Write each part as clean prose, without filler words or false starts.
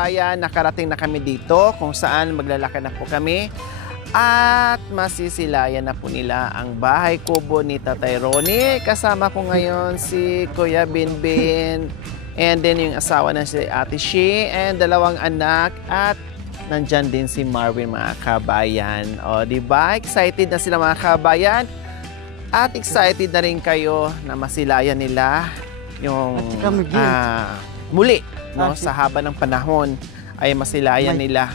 kabayan, nakarating na kami dito kung saan maglalakad na po kami. At masisilayan na po nila ang bahay kubo ni Tatay Ronnie. Kasama ko ngayon si Kuya Binbin. And then yung asawa na si Ate Shi. And dalawang anak. At nandyan din si Marvin, mga kabayan. O, diba? Excited na sila, mga kabayan. At excited na rin kayo na masilayan nila yung muli. No? Sa haba ng panahon ay masilayan nila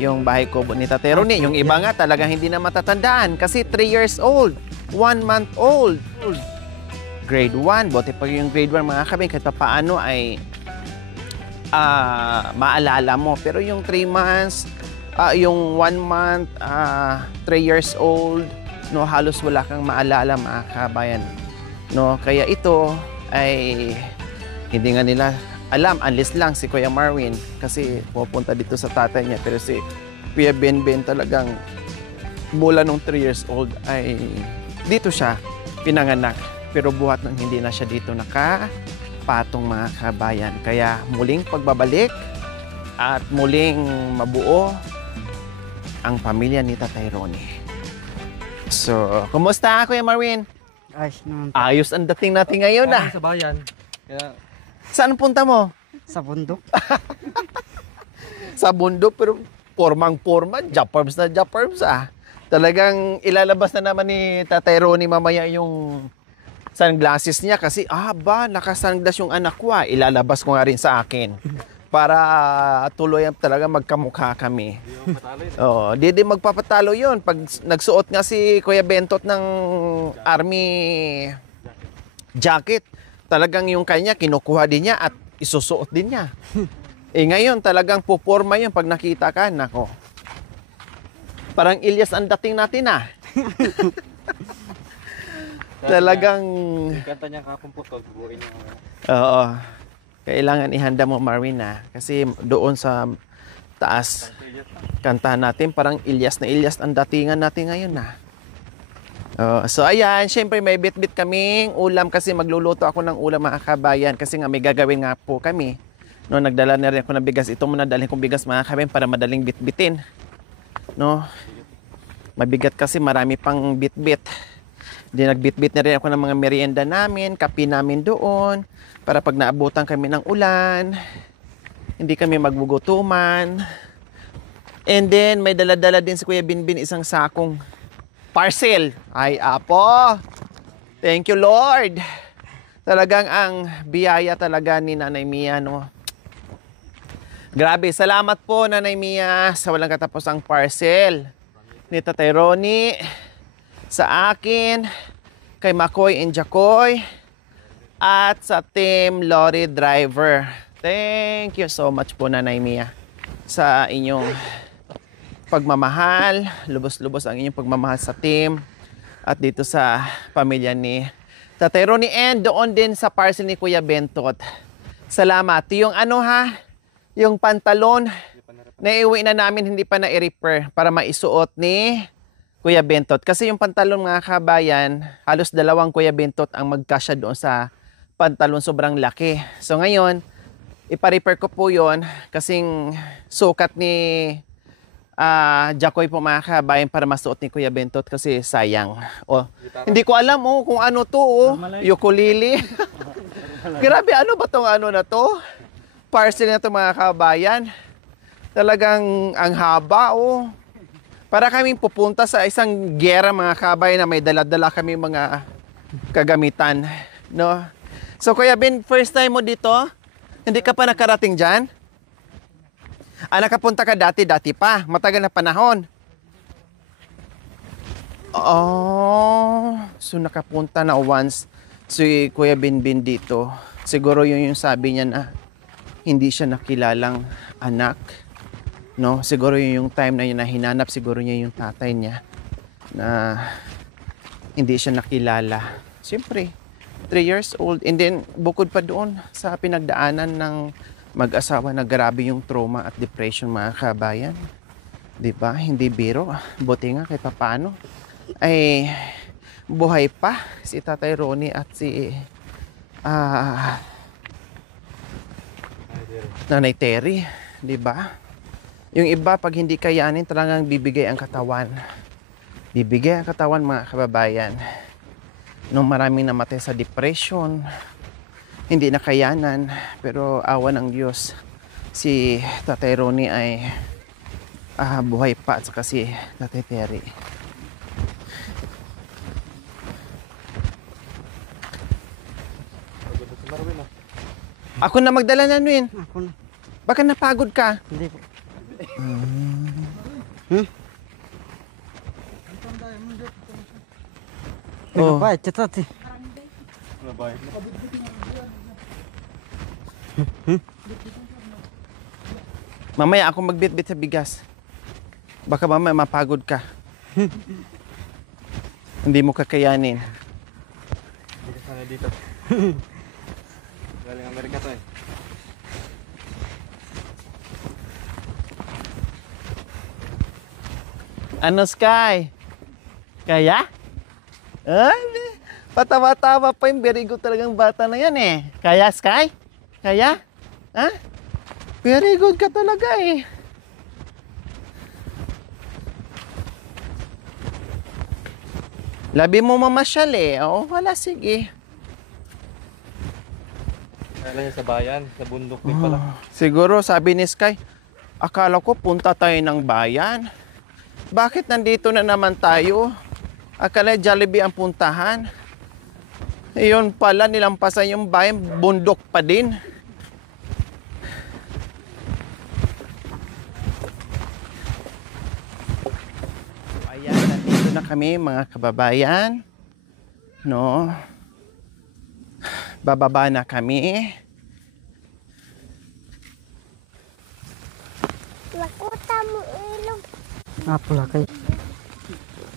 yung bahay kubo ni Tatay Ronnie. Yung iba nga talagang hindi na matatandaan kasi 3 years old, 1 month old, grade 1. Buti pag yung grade 1, mga kabing, kahit pa paano ay maalala mo. Pero yung 3 months, yung 1 month, 3 years old, no, halos wala kang maalala, mga kabayan. No, kaya ito ay hindi nga nila alam, unless lang si Kuya Marvin kasi pupunta dito sa tatay niya. Pero si Kuya Benben talagang mula nung 3 years old ay dito siya pinanganak. Pero buhat nang hindi na siya dito nakapatong, mga kabayan. Kaya muling pagbabalik at muling mabuo ang pamilya ni Tatay Ronnie. So, kumusta Kuya Marvin? Ayos naman. Ayos ang dating natin ngayon Sa bayan. Kaya saan punta mo? Sa bundok. Sa bundok, pero pormang-porma, japarms na japarms Talagang ilalabas na naman ni Tatay Ronnie mamaya yung sunglasses niya kasi, naka-sunglass yung anak ko Ilalabas ko nga rin sa akin para tuloy talaga magkamukha kami. Di magpapatalo yun. Pag nagsuot nga si Kuya Bentot ng army jacket, talagang yung kanya kinukuha din niya at isusuot din niya. Ngayon talagang puporma yun pag nakita ka. Nako. Parang Ilyas ang dating natin Talagang yung kanta niya kapumputol, bubuin niya. Oo. Kailangan ihanda mo, Marvin, kasi doon sa taas kantahan natin parang Ilyas na Ilyas ang datingan natin ngayon so ayan, syempre may bit-bit kaming ulam kasi magluluto ako ng ulam, mga kabayan, kasi nga may gagawin nga po kami. No, nagdala na rin ako ng bigas. Ito muna dalhin kong bigas, mga kabayan, para madaling bit-bitin. No? Mabigat kasi, marami pang bit-bit. Di nagbit-bit na rin ako ng mga merienda namin, kape namin doon, para pag naabutan kami ng ulan, hindi kami magbugutuman. And then may dala-dala din si Kuya Binbin isang sakong parcel. Ay, apo. Thank you, Lord. Talagang ang biyaya talaga ni Nanay Mia, no? Grabe, salamat po, Nanay Mia, sa walang katapusang parcel ni Tatay Ronnie, sa akin, kay Makoy and Jacoy, at sa Team Lorry Driver. Thank you so much po, Nanay Mia, sa inyong pagmamahal. Lubos-lubos ang inyong pagmamahal sa team at dito sa pamilya ni Tatay Ronnie, and doon din sa parcel ni Kuya Bentot. Salamat. Yung yung pantalon, naiuwi na namin, hindi pa na-repair para maisuot ni Kuya Bentot. Kasi yung pantalon, mga kabayan, halos 2 Kuya Bentot ang magkasya doon sa pantalon, sobrang laki. So ngayon, ipa-repair ko po yun kasing sukat ni Jacoy po, mga kabayan, para masuot ni Kuya Bentot kasi sayang. Hindi ko alam kung ano to, ukulele. Grabe, ano ba tong na to? Parcel na to, mga kabayan. Talagang ang haba, Para kaming pupunta sa isang gera, mga kabayan, na may dala-dala kami mga kagamitan, no? So Kuya Ben, first time mo dito? Hindi ka pa nakarating dyan? Nakapunta ka dati pa, matagal na panahon. So nakapunta na once si Kuya Binbin dito. Siguro yun yung sabi niya na hindi siya nakilalang anak. No, siguro yun yung time na yun na hinanap siguro niya yung tatay niya na hindi siya nakilala. Siyempre, 3 years old. And then, bukod pa doon sa pinagdaanan ng mag-asawa na grabe yung trauma at depression, mga kabayan. Diba? Hindi biro. Buti nga kahit paano ay buhay pa si Tatay Ronnie at si Nanay Terry. di ba? Yung iba, pag hindi kayanin, talagang bibigay ang katawan. Bibigay ang katawan, mga kababayan. Nung maraming namatay sa depression, hindi nakayanan, pero awa ng Diyos, si Tatay Ronnie ay buhay pa, at saka si Tatay Terry. Pagod na si Marvin ah. Ako na magdala na nun. Ako na. Baka napagod ka. Hindi po. Oh. Nagabay, chatat eh. Ano ba? Mamaya ako magbitbit sa bigas. Baka mamaya mapagod ka. Hindi mo kakayanin. Hindi ka sana dito. Galing Amerika to eh. Ano, Sky? Kaya? Ay, patawa-tawa pa yung very good talagang bata na yan eh. Kaya, Sky? Kaya? Ha? Very good ka talaga eh. Labi mo mamasyal eh. Oo, wala, sige. Kaya niya sa bayan, sa bundok din pala. Siguro sabi ni Sky, akala ko punta tayo ng bayan. Bakit nandito na naman tayo? Akala Jollibee ang puntahan. Iyon pala, nilampasan yung bayan, bundok pa din. Ayan, nandito na kami mga kababayan. No? Bababa na kami. Lakuta mo ilog. Pula kay.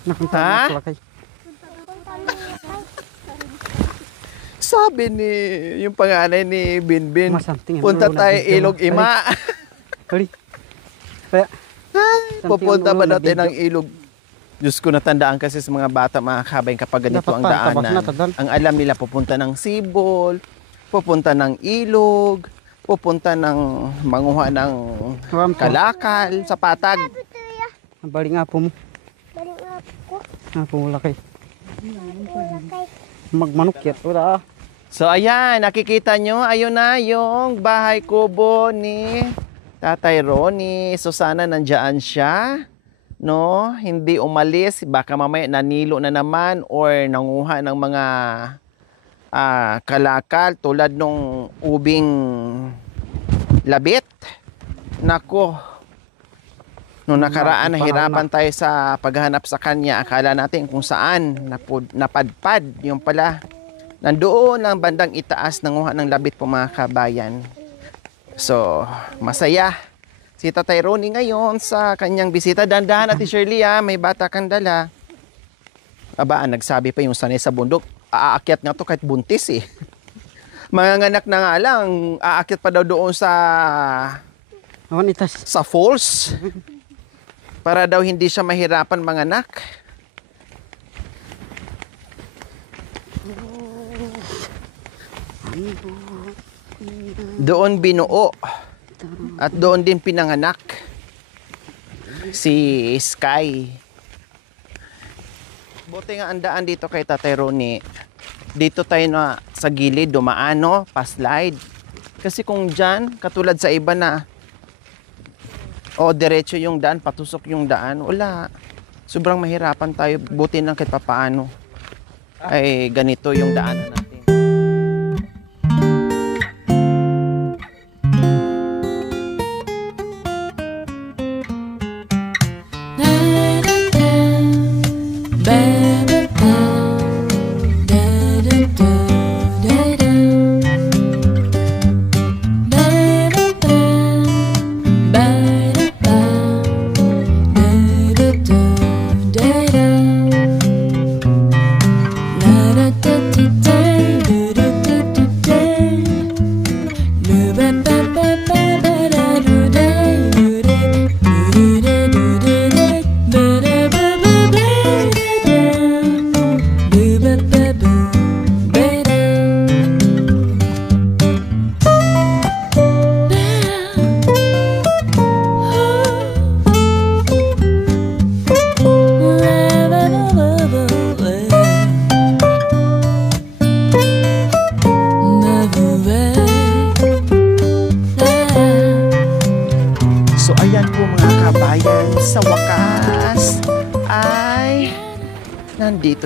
Nakita Ha? mo pula kay. Lakuta mo ilog. Sabi ni yung panganay ni Binbin, Masamting. punta tayo Ilog Ima. Kali. Kaya, Pupunta ba ulo na natin video. ng Ilog? Diyos ko, natandaan kasi sa mga bata, mga kabay, kapag ganito Dapat ang pa, tapos daanan. na, tadan. Ang alam nila, pupunta ng Sibol, pupunta ng Ilog, pupunta ng manguha ng kalakal sa patag. Bali nga po mo. Balik nga po. Pula kay. Wala kay. Magmanok yat. Wala. So ayan, nakikita nyo, ayun na yung bahay kubo ni Tatay Ronnie. So sana nandyan siya, no? Hindi umalis, baka mamaya nanilo na naman or nanguha ng mga kalakal tulad nung ubing labit. Nako, nung nakaraan nahirapan tayo sa paghahanap sa kanya. Akala natin kung saan napadpad. Yung pala, nandoon ang bandang itaas nanguha ng labit po mga kabayan. So, masaya si Tatay Ronnie ngayon sa kanyang bisita. Dandahan Ate Shirley may bata kang dala. Abaan, nagsabi pa yung sanay sa bundok. Aakyat nga to kahit buntis eh. Manganganak na nga lang, aakyat pa daw doon Awan itas. sa falls. Para daw hindi siya mahirapan manganak. Doon binuo at doon din pinanganak si Sky. Buti nga ang daan dito kay Tatay Ronnie. Dito tayo na sa gilid dumaan, no? Pa-slide. Kasi kung dyan, katulad sa iba na diretso yung daan, patusok yung daan, wala. Sobrang mahirapan tayo. Buti na kahit papaano ay ganito yung daanan natin.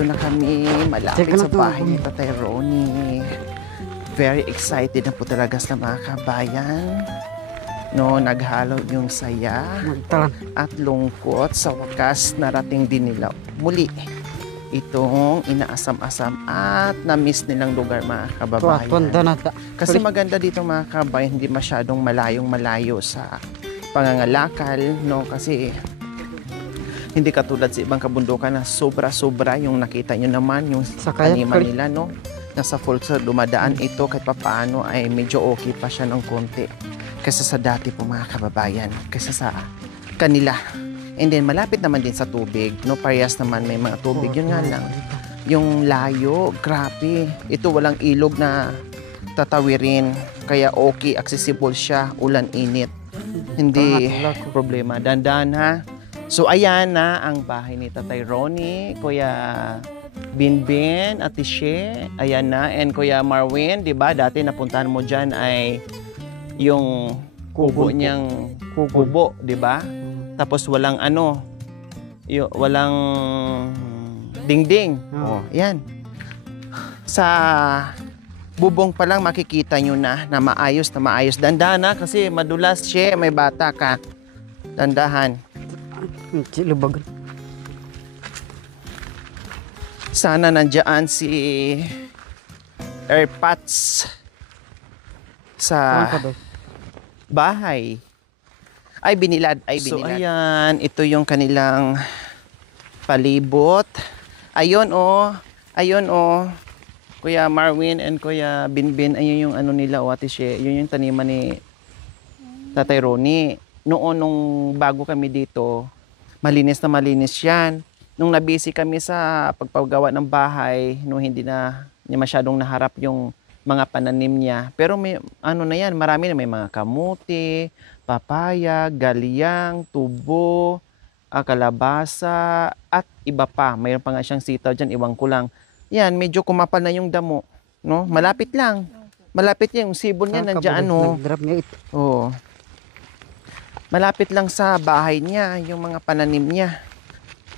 Nandito na kami, malapit Check na sa to. bahay ni Tatay Ronnie. Very excited na po talaga sa mga kabayan. No, naghalo yung saya Magtalan. at lungkot. Sa wakas, narating din nila muli itong inaasam-asam at na-miss nilang lugar, mga kababayan. Tuwan na ta. Kasi maganda dito, mga kabayan, hindi masyadong malayong-malayo sa pangangalakal, no? Kasi hindi katulad sa ibang kabundukan na sobra-sobra yung nakita nyo naman, yung Sakayan, taniman kali. nila, no? Nasa full sa dumadaan ito kahit papaano ay medyo okay pa siya ng konti kaysa sa dati po, mga kababayan, kaysa sa kanila. And then malapit naman din sa tubig, no? Parehas naman may mga tubig, yun nga lang. Yung layo, grabe. Ito walang ilog na tatawirin, kaya okay, accessible siya, ulan, init. Hindi problema. Dandan ha. So ayan na ang bahay ni Tatay Ronnie, Kuya Binbin, Ate She, ayan na, and Kuya Marwin, 'di ba? Dati napuntahan mo diyan ay yung kubo Kubo. niyang kubo, 'di ba? Tapos walang ano, walang dingding. Oo. Oh, ayan. Sa bubong pa lang makikita nyo na maayos na maayos. Dandahan na kasi madulas siya, may bata ka. Dandahan. Lubagan. Sana nandiyan si Airpods sa Tuwan ka daw. bahay. Ay, binilad. So, ayan. Ito yung kanilang palibot. Ayun, oh. Ayun, oh. Kuya Marwin and Kuya Binbin, ayun yung ano nila, o Ate She. Yun yung taniman ni Tatay Ronnie. Noon, nung bago kami dito, malinis na malinis yan. Nung nabisi kami sa pagpagawa ng bahay, nung hindi na niya masyadong naharap yung mga pananim niya. Pero may, ano na yan, marami na, may mga kamuti, papaya, galyang, tubo, kalabasa, at iba pa. Mayroon pa nga siyang sitaw dyan, iwan ko lang. Yan, medyo kumapal na yung damo. No? Malapit lang. Malapit yung sibol niya, nandiyan, no? Nag-drop niya ito. Oo. Malapit lang sa bahay niya, yung mga pananim niya.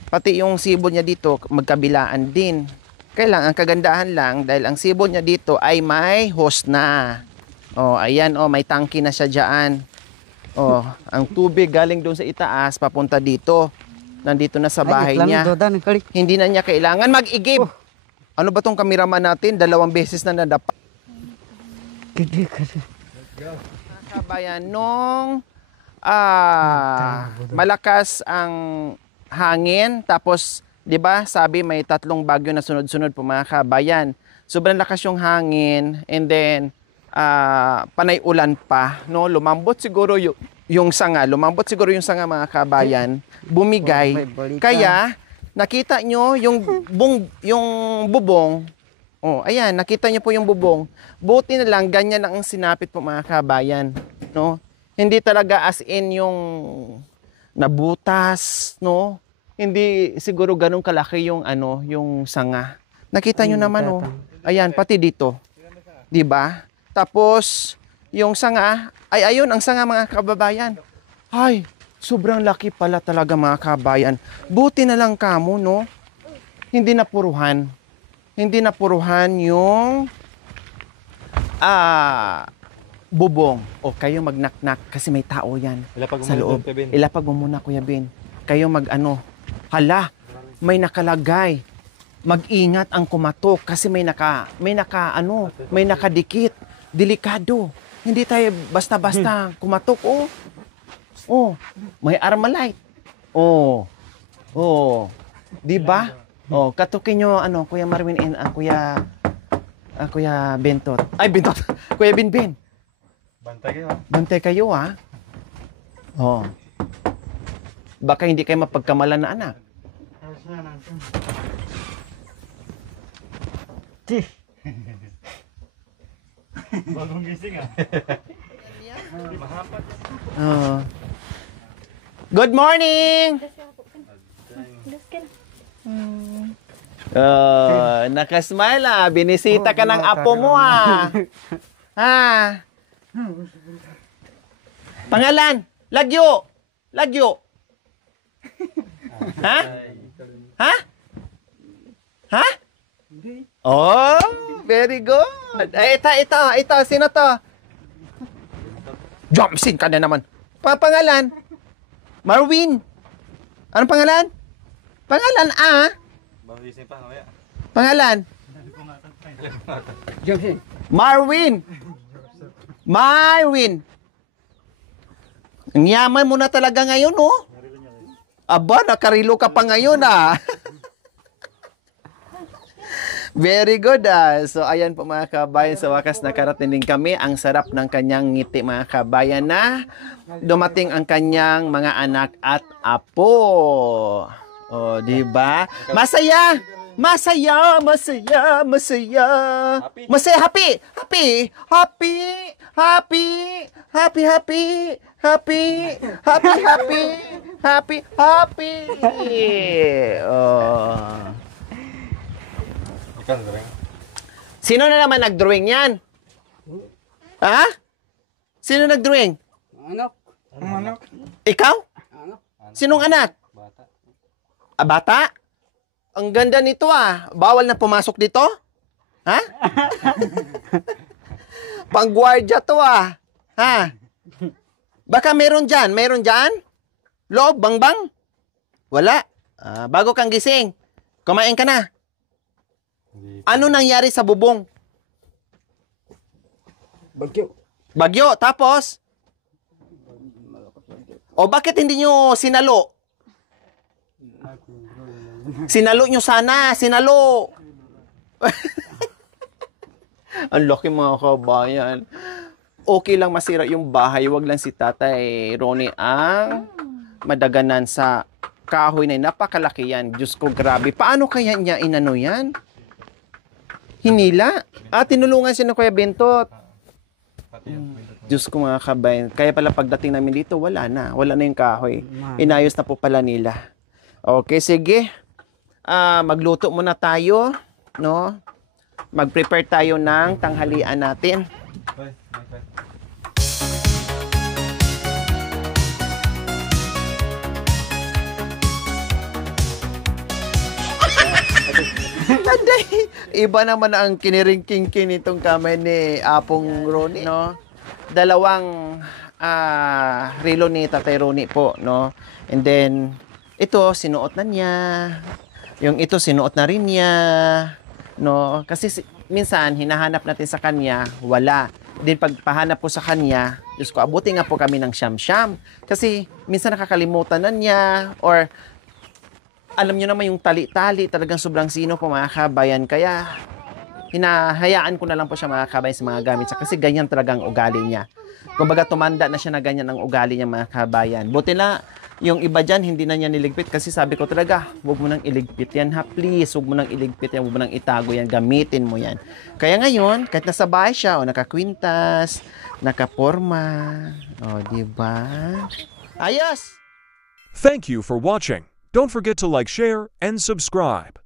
Pati yung sibol niya dito, magkabilaan din. Kailang, ang kagandahan lang, dahil ang sibol niya dito ay may hose na. Oh, ayan, oh, may tangke na siya dyan. Oh, ang tubig galing doon sa itaas, papunta dito. Nandito na sa bahay niya. Hindi na niya kailangan mag-igib. Oh. Ano ba tong kameraman natin? 2 beses na nadapa. Kabayan, nung malakas ang hangin, tapos 'di ba sabi may 3 bagyo na sunod-sunod po, mga kabayan. Sobrang lakas yung hangin, and then panay ulan pa, no? Lumambot siguro yung sanga, mga kabayan, bumigay. Kaya nakita nyo yung bubong. Oh, ayan, nakita nyo po yung bubong. Buti na lang ganyan lang ang sinapit po, mga kabayan, no? Hindi talaga as in yung nabutas, no? Hindi siguro ganun kalaki yung ano, yung sanga. Nakita nyo naman, oh. Ayan, pati dito. 'Di ba? Tapos yung sanga, ay ayun ang sanga, mga kababayan. Ay, sobrang laki pala talaga, mga kabayan. Buti na lang kamo, no? Hindi napuruhan. Hindi napuruhan yung bubong. O kayo mag-knock-knock kasi may tao yan sa loob. Ilapag mo muna, Kuya Ben. Kayo mag-ano. Hala, may nakalagay. Mag-ingat ang kumatok kasi may nakadikit. Delikado. Hindi tayo basta-basta kumatok. Oh. Oh, may Armalite. Oh. Oh. 'Di ba? Oh, katukin nyo ano, Kuya Marwin and Kuya Bentot. Ay, Bentot. Kuya Binbin. Bantay kayo, ha? Oh. Baka hindi kayo mapagkamalan na anak. Bagong gising Oh. Good morning! Nakasmile, binisita ka ng apo mo, Ha? Pangalan? Lagyo! Lagyo! Ha? Ha? Ha? Oh, very good. Ito. Sino to? Jumpsin ka na naman. Pangalan? Marwin. Anong pangalan? Pangalan, Bagong gising pa, mamaya. Pangalan? Johnson. Marwin. Ang yaman mo na talaga ngayon, oh. Aba, nakarilo ka pa ngayon, Very good, So, ayan po mga kabayan. Sa wakas, nakarating din kami. Ang sarap ng kanyang ngiti, mga kabayan, na dumating ang kanyang mga anak at apo. O, di ba? Masaya! Masaya! Masaya! Masaya! Masaya! Happy! Happy! Happy! Happy! Happy! Happy! Happy! Happy! Happy! Happy! Happy! Oh. Ikaw na rin. Sino na naman nag-drawing yan? Ha? Sino nag-drawing? Anak. Anak. Ikaw? Anak. Sinong anak? Bata. Bata? Ang ganda nito, Bawal na pumasok dito? Ha? Pangguardia to, Ha? Baka meron dyan? Loob, bangbang? Wala. Bago kang gising, kumain ka na. Ano nangyari sa bubong? Bagyo. Tapos? O bakit hindi nyo sinalo? Sinalo nyo sana. Sinalo. Ang laki mga kabayan. Okay lang masira yung bahay. Wag lang si Tatay Ronnie ang madaganan sa kahoy na napakalaki yan. Diyos ko, grabe. Paano kaya niya inano yan? Hinila? Tinulungan siya ng Kuya Bentot. Diyos ko mga kabayan. Kaya pala pagdating namin dito, wala na. Wala na yung kahoy. Inayos na po pala nila. Okay, sige. Magluto muna tayo. No? Mag-prepare tayo ng tanghalian natin. Bye. Hindi. Iba naman ang kiniring-king-king nitong kamay ni Apong Ronnie, no? Dalawang relo ni Tatay Ronnie po, no? And then, ito, sinuot na niya. Yung ito, sinuot na rin niya. No? Kasi minsan, hinahanap natin sa kanya, wala. Then, pagpahanap po sa kanya, Diyos ko, abuti nga po kami ng siyam-siyam. Kasi, minsan nakakalimutan na niya, or alam nyo naman yung tali-tali, talagang sobrang sino po mga kabayan. Kaya, hinahayaan ko na lang po siya mga kabayan sa mga gamit siya. Kasi ganyan talagang ugali niya. Kumbaga, tumanda na siya na ganyan ang ugali niya mga kabayan. Buti na, yung iba dyan, hindi na niya niligpit. Kasi sabi ko talaga, huwag mo nang iligpit yan ha. Please, huwag mo nang iligpit yan. Huwag mo nang itago yan. Gamitin mo yan. Kaya ngayon, kahit nasa bahay siya, o nakakwintas, nakaporma, o diba? Ayos! Thank you for watching. Don't forget to like, share, and subscribe.